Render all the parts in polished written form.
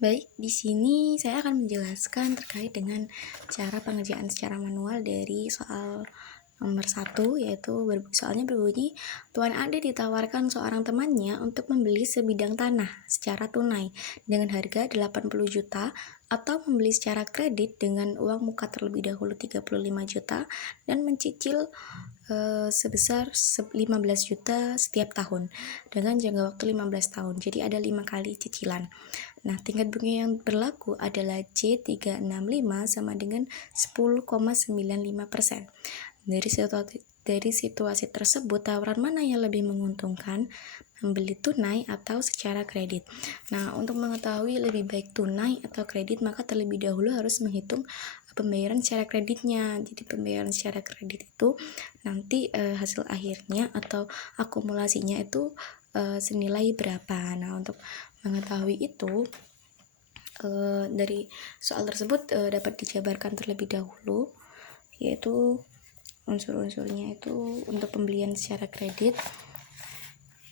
Baik, di sini saya akan menjelaskan terkait dengan cara pengerjaan secara manual dari soal nomor 1, yaitu soalnya berbunyi, Tuan Ade ditawarkan seorang temannya untuk membeli sebidang tanah secara tunai dengan harga 80 juta atau membeli secara kredit dengan uang muka terlebih dahulu 35 juta dan mencicil sebesar 15 juta setiap tahun dengan jangka waktu 15 tahun. Jadi ada 5 kali cicilan. Nah, tingkat bunga yang berlaku adalah J365 sama dengan 10,95%. Dari situasi tersebut, tawaran mana yang lebih menguntungkan? Membeli tunai atau secara kredit. Nah, untuk mengetahui lebih baik tunai atau kredit, maka terlebih dahulu harus menghitung pembayaran secara kreditnya. Jadi pembayaran secara kredit itu nanti hasil akhirnya atau akumulasinya itu senilai berapa. Nah, untuk mengetahui itu dari soal tersebut dapat dijabarkan terlebih dahulu, yaitu unsur-unsurnya itu untuk pembelian secara kredit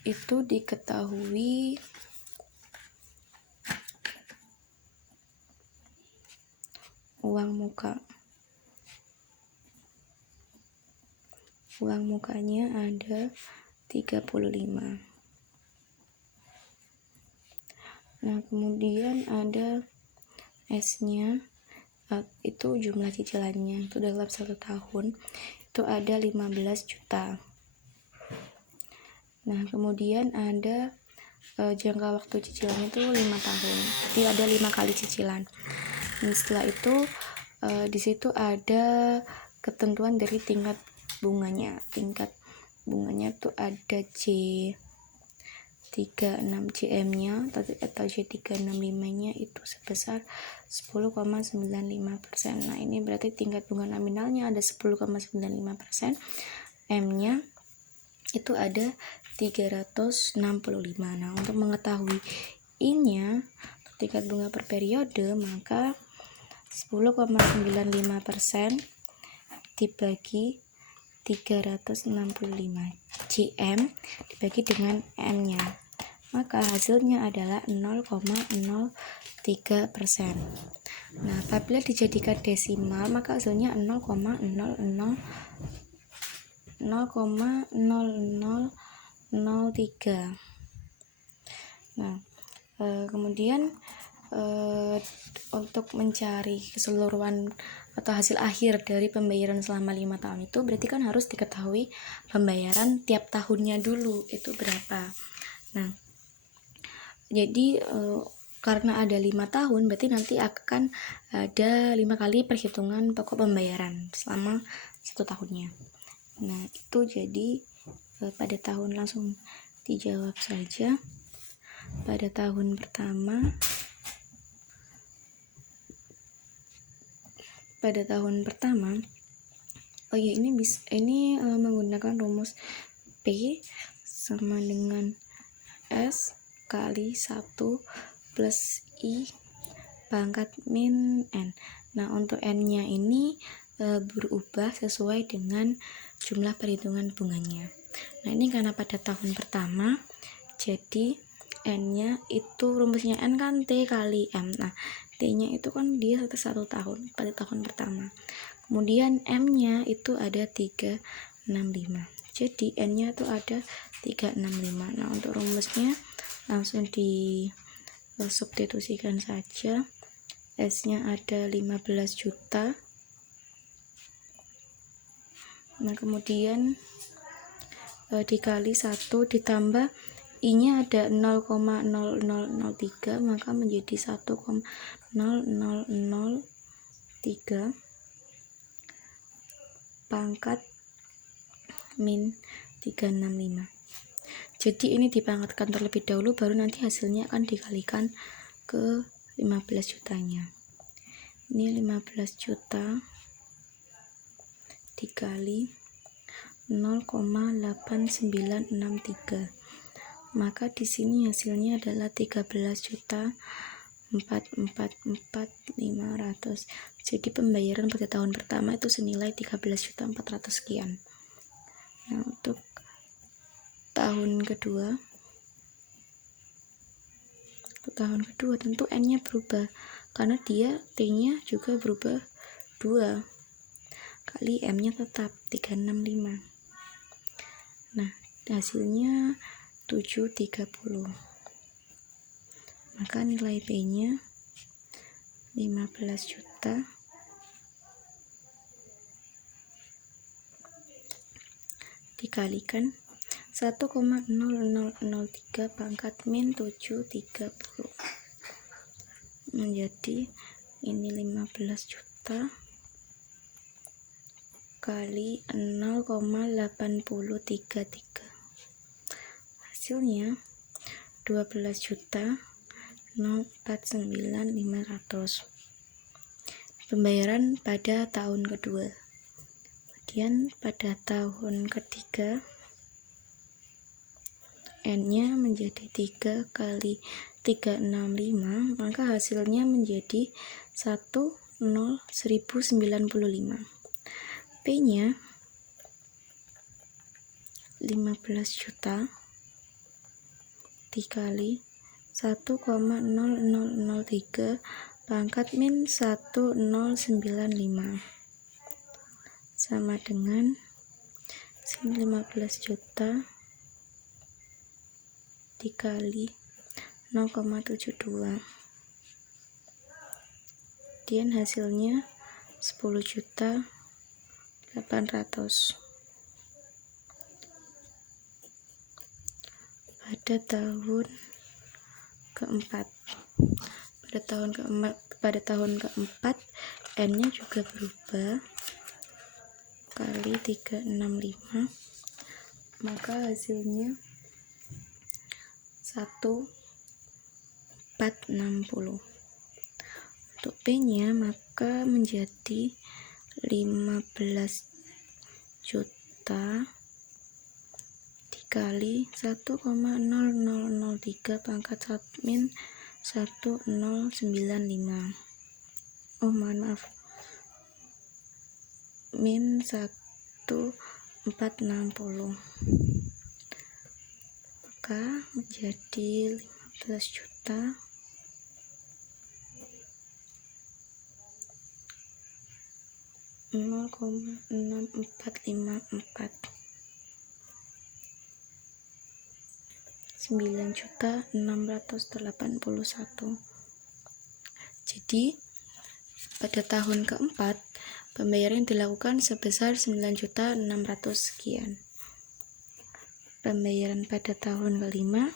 itu diketahui uang mukanya ada 35. Nah, kemudian ada S-nya, itu jumlah cicilannya itu dalam 1 tahun itu ada 15 juta. Nah, kemudian ada jangka waktu cicilannya itu 5 tahun. Jadi ada 5 kali cicilan. Dan setelah itu di situ ada ketentuan dari tingkat bunganya. Tingkat bunganya tuh ada J36CM-nya atau J365-nya itu sebesar 10,95%. Nah, ini berarti tingkat bunga nominalnya ada 10,95%. M-nya itu ada 365. Nah, untuk mengetahui I-nya tingkat bunga per periode, maka 10,95% dibagi 365 CM dibagi dengan M-nya, maka hasilnya adalah 0,03%. Nah, apabila dijadikan desimal, maka hasilnya 0,0003. Nah, kemudian untuk mencari keseluruhan atau hasil akhir dari pembayaran selama 5 tahun itu berarti kan harus diketahui pembayaran tiap tahunnya dulu itu berapa. Nah, jadi karena ada 5 tahun berarti nanti akan ada 5 kali perhitungan pokok pembayaran selama 1 tahunnya. Nah, itu jadi pada tahun langsung dijawab saja. Pada tahun pertama ini menggunakan rumus P sama dengan S kali 1 plus I pangkat min N. Nah, untuk N-nya ini berubah sesuai dengan jumlah perhitungan bunganya. Nah, ini karena pada tahun pertama, jadi N-nya itu rumusnya N kan T kali M. Nah, T-nya itu kan dia satu tahun pada tahun pertama. Kemudian M-nya itu ada 365. Jadi N-nya itu ada 365. Nah, untuk rumusnya langsung di substitusikan saja. S-nya ada 15 juta. Nah, kemudian dikali 1 ditambah I-nya ada 0,0003, maka menjadi 1,0003 pangkat min 365. Jadi ini dipangkatkan terlebih dahulu, baru nanti hasilnya akan dikalikan ke 15 jutanya. Ini 15 juta dikali 0,8963, maka di sini hasilnya adalah 13.444.500. Jadi pembayaran pada tahun pertama itu senilai 13.400 sekian. Nah, untuk tahun kedua Untuk tahun kedua tentu N-nya berubah, karena dia T-nya juga berubah 2 kali M-nya tetap 365. Nah, hasilnya 730. Maka nilai P-nya 15 juta dikalikan 1,0003 pangkat min 730 menjadi ini 15 juta kali 0,8033. Hasilnya 12 juta 049.500. Pembayaran pada tahun kedua. Kemudian pada tahun ketiga N-nya menjadi 3 kali 365, maka hasilnya menjadi 1095. P-nya 15 juta dikali 1,0003 pangkat min 1095 sama dengan 15 juta dikali 0,72. Kemudian hasilnya 10 juta 800. Pada tahun keempat. Pada tahun keempat N-nya juga berubah kali 365, maka hasilnya 1460. Untuk P-nya maka menjadi 15 juta dikali 1,0003 pangkat min 1095. Min 1460. Maka menjadi 15 juta 0,6454. 9.681. Jadi pada tahun keempat pembayaran dilakukan sebesar 9.600 sekian. Pembayaran pada tahun kelima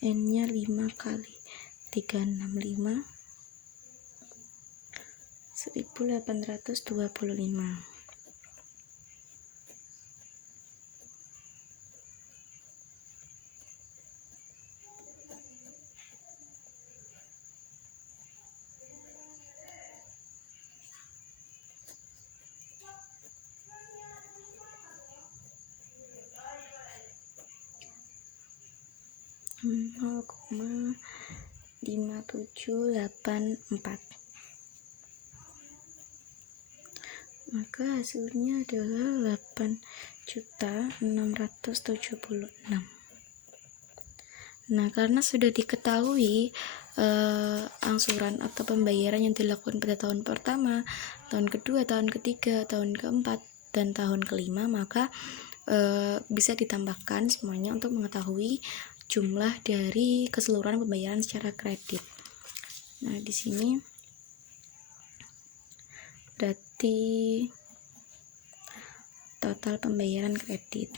N-nya 5 kali 365 1825. Nol koma 5784. Maka hasilnya adalah 8.676. Nah, karena sudah diketahui angsuran atau pembayaran yang dilakukan pada tahun pertama, tahun kedua, tahun ketiga, tahun keempat, dan tahun kelima, maka bisa ditambahkan semuanya untuk mengetahui jumlah dari keseluruhan pembayaran secara kredit. Nah, di sini berarti total pembayaran kredit.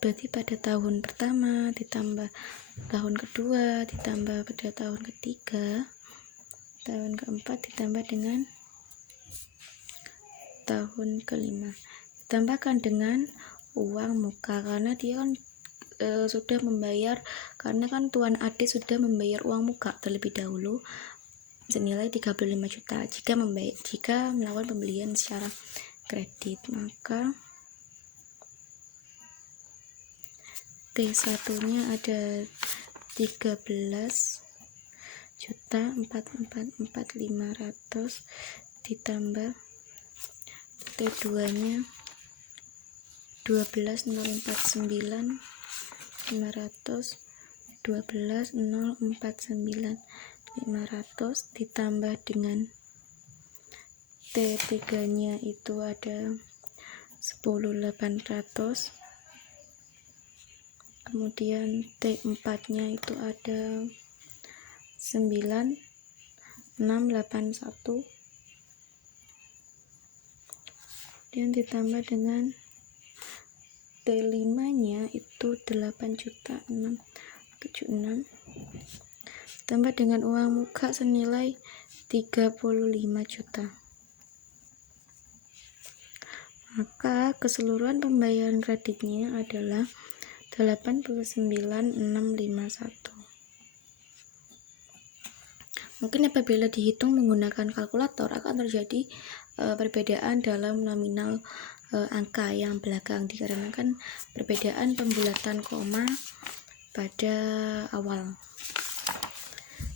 Berarti pada tahun pertama ditambah tahun kedua ditambah pada tahun ketiga, tahun keempat ditambah dengan tahun kelima, ditambahkan dengan uang muka karena dia kan sudah membayar, karena kan Tuan Ade sudah membayar uang muka terlebih dahulu senilai 35 juta jika melakukan pembelian secara kredit. Maka T1-nya ada 13.444.500 ditambah T2 nya 12.049 500 12.049 500 ditambah dengan T3 nya itu ada 10.800, kemudian T4 nya itu ada 9.681, dan ditambah dengan T5 nya itu 8.676, ditambah dengan uang muka senilai 35 juta. Maka keseluruhan pembayaran kreditnya adalah 89.651. Mungkin apabila dihitung menggunakan kalkulator akan terjadi perbedaan dalam nominal angka yang belakang, dikarenakan perbedaan pembulatan koma pada awal.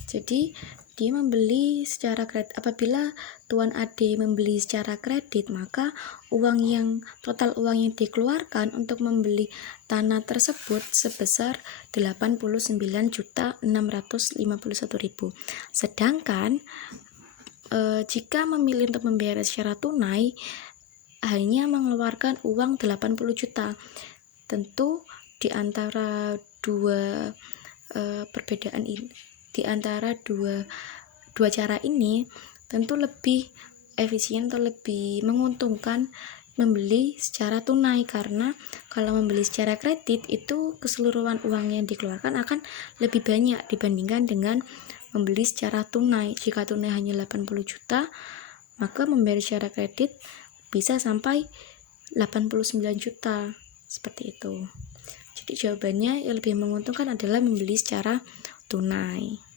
Jadi dia membeli secara kredit. Apabila Tuan Ade membeli secara kredit, maka total uang yang dikeluarkan untuk membeli tanah tersebut sebesar 89.651.000. Sedangkan jika memilih untuk membayar secara tunai, hanya mengeluarkan uang 80 juta. Tentu di antara dua perbedaan ini, di antara dua cara ini tentu lebih efisien atau lebih menguntungkan membeli secara tunai, karena kalau membeli secara kredit itu keseluruhan uang yang dikeluarkan akan lebih banyak dibandingkan dengan membeli secara tunai. Jika tunai hanya 80 juta, maka membayar secara kredit bisa sampai 89 juta, seperti itu. Jadi jawabannya yang lebih menguntungkan adalah membeli secara tunai.